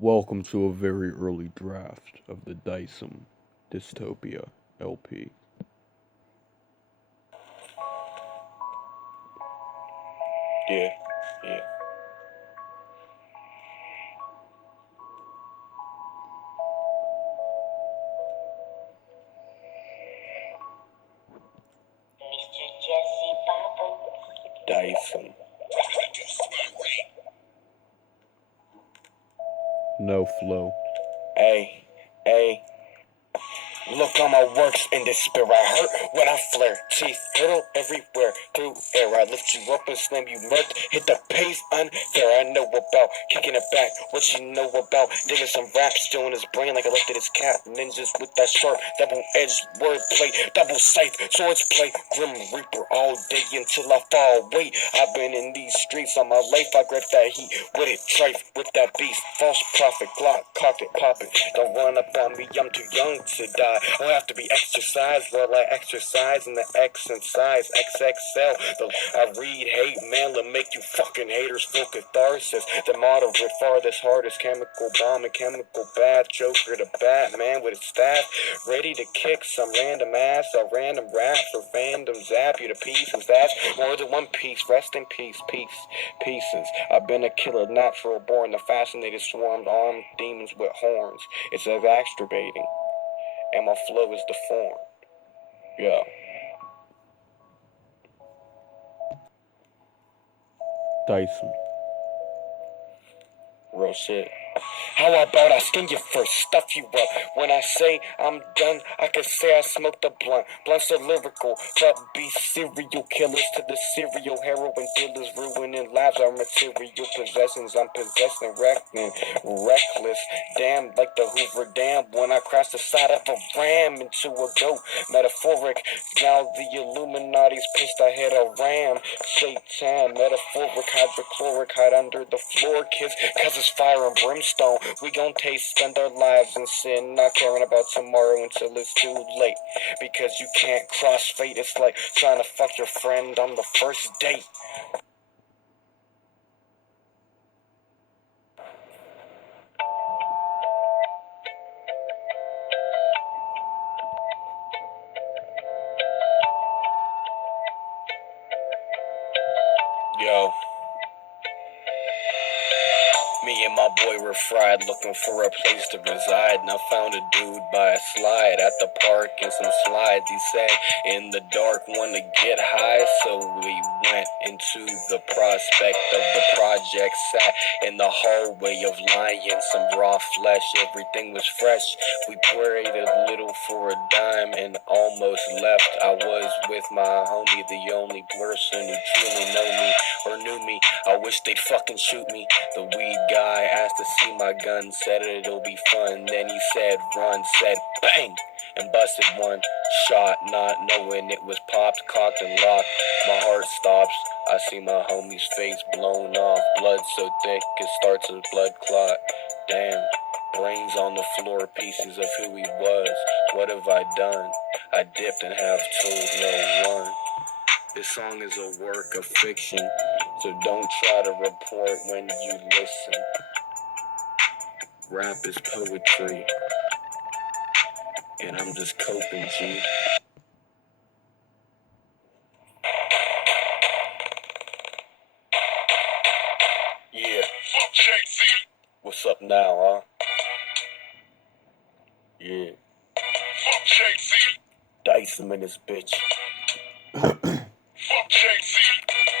Welcome to a very early draft of the Dyson Dystopia LP. Yeah, yeah. Dyson. No flow. Hey, hey. Look on my works in despair. I hurt when I flare. Teeth hurtle everywhere through air. I lift you up and slam you murked. Hit the pace unfair. I know about kicking it back. What you know about digging some raps, still in his brain like I lifted his cap. Ninjas with that sharp, double-edged wordplay, double scythe, swords play, grim reaper all day until I fall. Wait, I've been in these streets all my life. I grip that heat with it, trife with that beast. False prophet, Glock, cock it, pop it. Don't run up on me, I'm too young to die. I'll have to be exercised while I exercise in the X and size XXL. I read hate mail and make you fucking haters feel catharsis. The motto with farthest, hardest, chemical bomb and chemical bath. Joker the Batman with his staff, ready to kick some random ass. A random rap for random zap you to pieces. That's more than one piece. Rest in peace, pieces. I've been a killer, natural born. The fascinated swarmed armed demons with horns. It's exacerbating, and my flow is deformed. Yeah. Dyson. Real shit. How about I skin you first, stuff you up? When I say I'm done, I can say I smoked a blunt. Blunts are lyrical, but be serial killers to the serial heroin dealers, ruining lives. Our material possessions, I'm possessing, reckless. Damn, like the Hoover Dam when I crashed the side of a ram into a goat. Metaphoric, now the Illuminati's pissed I hit a ram. Satan, metaphoric, hydrochloric, hide under the floor, kids, cause it's fire and brimstone. We gon' spend our lives in sin, not caring about tomorrow until it's too late. Because you can't cross fate, it's like trying to fuck your friend on the first date. Yo. Me and my boy were fried, looking for a place to reside. And I found a dude by a slide at the park and some slides. He said, in the dark, wanna get high. So we went into the prospect of the project. Sat in the hallway of lion, some raw flesh. Everything was fresh. We prayed a little for a dime and almost left. I was with my homie, the only person who truly know me or knew me. I wish they'd fucking shoot me. The weed guy asked to see my gun, said it'll be fun. Then he said run, said bang, and busted one shot, not knowing it was popped, cocked and locked. My heart stops. I see my homie's face blown off, blood so thick it starts a blood clot. Damn, brains on the floor, pieces of who he was. What have I done? I dipped and have told no one. This song is a work of fiction, so don't try to report when you listen. Rap is poetry, and I'm just coping, G. Yeah. What's up now, huh? Yeah. Dyson in this bitch.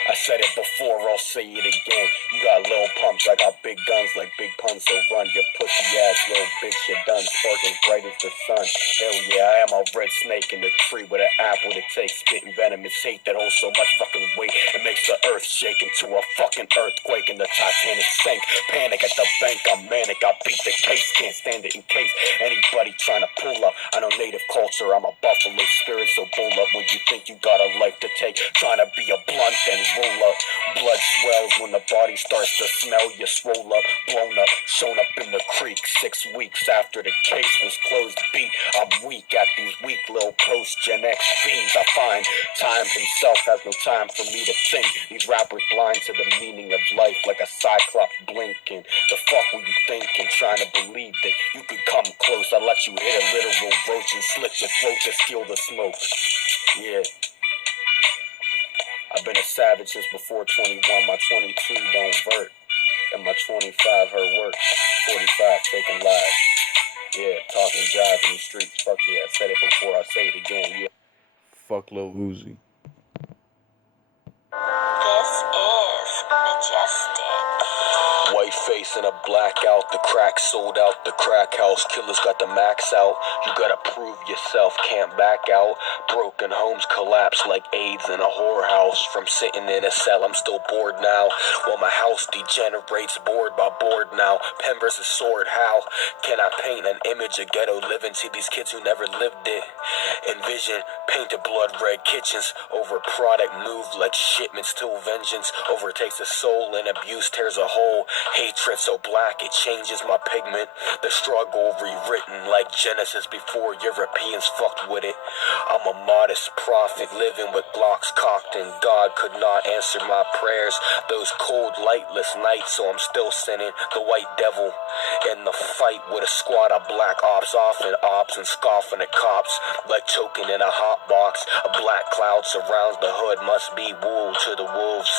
I said it before, I'll say it again. You got little pumps, I got big guns like big puns, so run your pussy ass little bitch, you're done. Sparking bright as the sun. Hell yeah, I am a red snake in the tree with an apple that takes spitting venomous hate that holds so much fucking weight. It makes the earth shake into a fucking earthquake and the Titanic sank. Panic at the bank, I'm manic, I beat the case, can't stand it in case anybody trying to pull up. I know native culture, I'm a buffalo spirit, so bull up when you think you got a life to take. Trying to be a blunt and roll up. Blood swells when the body starts to smell. You swole up, blown up, shown up in the creek 6 weeks after the case was closed. Beat, I'm weak at these weak little post-Gen X fiends. I find time himself has no time for me to think. These rappers blind to the meaning of life like a cyclops blinking. The fuck were you thinking? trying to believe that you could come close. I let you hit a literal roach and slit your throat to steal the smoke. Yeah. I've been a savage since before 21. My 22 don't vert. And my 25 her work. 45 taking lives. Yeah, talking jive in the streets. Fuck yeah, I said it before, I say it again. Yeah. Fuck Lil Uzi. This is Majestic. White face and a blackout, the crack sold out, the crack house, killers got the max out, you gotta prove yourself, can't back out, broken homes collapse like AIDS in a whorehouse, from sitting in a cell I'm still bored now, while my house degenerates board by board now, pen versus sword, how can I paint an image of ghetto living to these kids who never lived it, envision painted blood red kitchens, over product moved like shipments till vengeance overtakes the soul and abuse tears a hole. Hatred so black it changes my pigment. The struggle rewritten like Genesis before Europeans fucked with it. I'm a modest prophet living with Glocks cocked and God could not answer my prayers. Those cold lightless nights, so I'm still sinning the white devil in the fight with a squad of black ops off and ops and scoffing at cops like choking in a hot box. A black cloud surrounds the hood, must be wool to the wolves.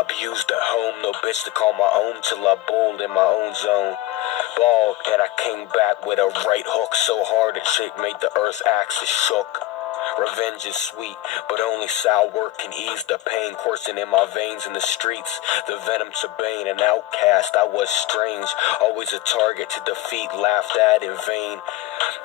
Abused at home, no bitch to call my own till I bowled in my own zone. Ball, and I came back with a right hook so hard it shit made the earth's axis shook. Revenge is sweet, but only sour can ease the pain coursing in my veins in the streets. The venom to bane, an outcast, I was strange. Always a target to defeat, laughed at in vain.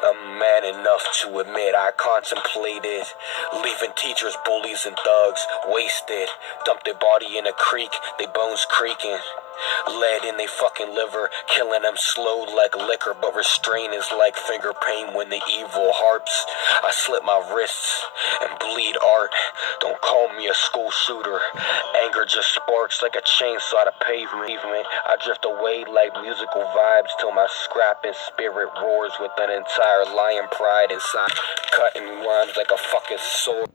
I'm man enough to admit I contemplated leaving teachers, bullies, and thugs wasted. Dumped their body in a creek, they bones creaking. Lead in they fucking liver, killing them slow like liquor, but restraint is like finger pain when the evil harps. I slit my wrists and bleed art. Don't call me a school shooter. Anger just sparks like a chainsaw to pavement. I drift away like musical vibes till my scrapping spirit roars with an entire lion pride inside, cutting rhymes like a fucking sword.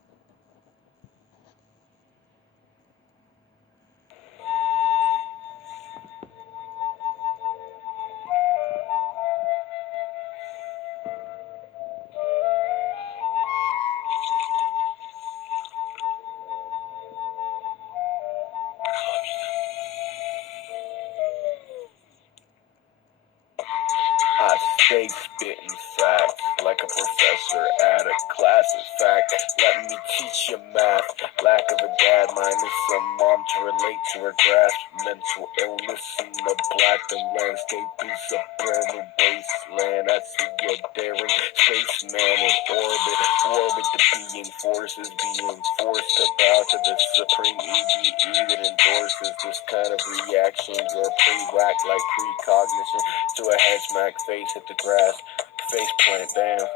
I stay spitting facts like a professor at a class. In fact, let me teach you math. Lack of a dad, minus a mom to relate to her grasp. Mental illness in the black, the landscape is a burning wasteland. I see a daring spaceman in orbit. War with the being forces, being forced to bow to the supreme EBE that endorses this kind of reaction. You're pre-whack like precognition to a head smack, face hit the grass, face plant, damn.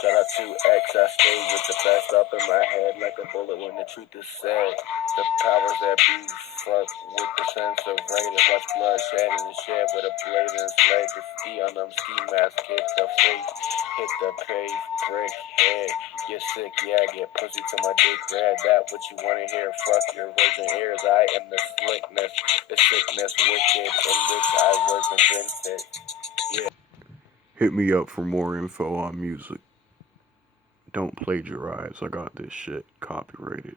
Shout out to X, I stay with the best up in my head like a bullet when the truth is said. The powers that be fuck with the sense of rain and much bloodshed and shed with a blade and slag to ski on them ski masks, hit the face, hit the pave, brick head. You're sick, yeah, get pussy to my dick red. That what you wanna hear? Fuck your virgin ears. I am the slickness, the sickness, wicked, in which I was invented. Hit me up for more info on music. Don't plagiarize. I got this shit copyrighted.